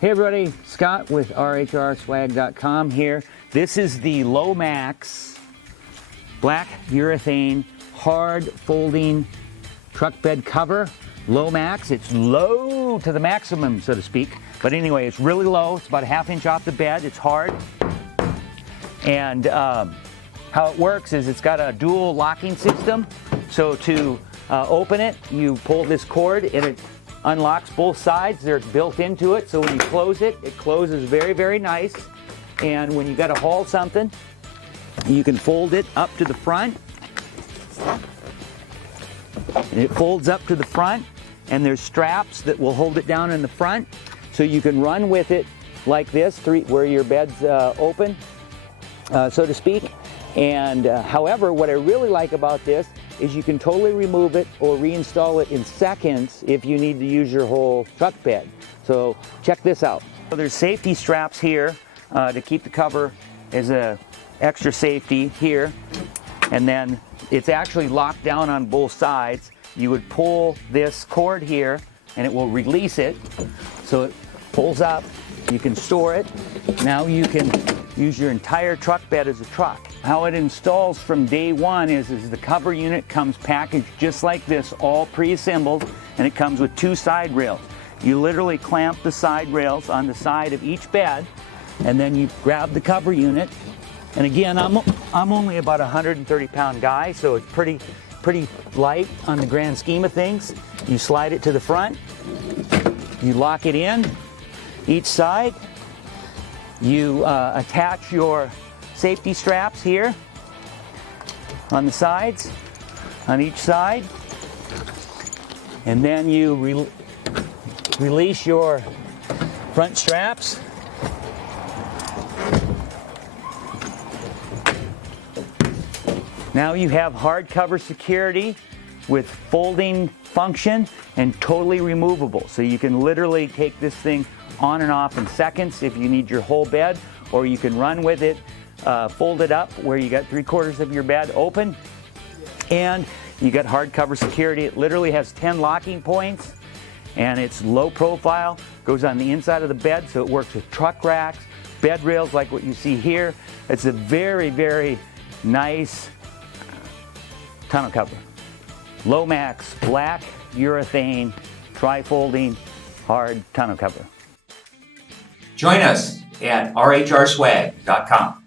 Hey everybody, Scott with RHRSwag.com here. This is the LoMax black urethane hard folding truck bed cover. LoMax, it's low to the maximum, so to speak. But anyway, it's really low. It's about a ½ inch off the bed. It's hard. And how it works is it's got a dual locking system. So to open it, you pull this cord and it unlocks both sides. They're built into it, so when you close it, it closes very, very nice. And when you got to haul something, you can fold it up to the front. And it folds up to the front, and there's straps that will hold it down in the front, so you can run with it like this, where your bed's open, so to speak. And however, what I really like about this is you can totally remove it or reinstall it in seconds if you need to use your whole truck bed. So check this out. So there's safety straps here to keep the cover as a extra safety here, and then it's actually locked down on both sides. You would pull this cord here and it will release it, so it pulls up. You can store it. Now you can use your entire truck bed as a truck. How it installs from day one is the cover unit comes packaged just like this, all pre-assembled, and it comes with 2 side rails. You literally clamp the side rails on the side of each bed, and then you grab the cover unit. And again, I'm only about a 130-pound guy, so it's pretty light on the grand scheme of things. You slide it to the front, you lock it in each side, you attach your safety straps here on the sides, on each side, and then you release your front straps. Now you have hardcover security with folding function and totally removable. So you can literally take this thing on and off in seconds if you need your whole bed, or you can run with it, fold it up where you got 3/4 of your bed open, and you got hardcover security. It literally has 10 locking points, and it's low profile, goes on the inside of the bed, so it works with truck racks, bed rails like what you see here. It's a very, very nice tonneau cover. LoMax black urethane tri-folding hard tonneau cover. Join us at RHRSwag.com.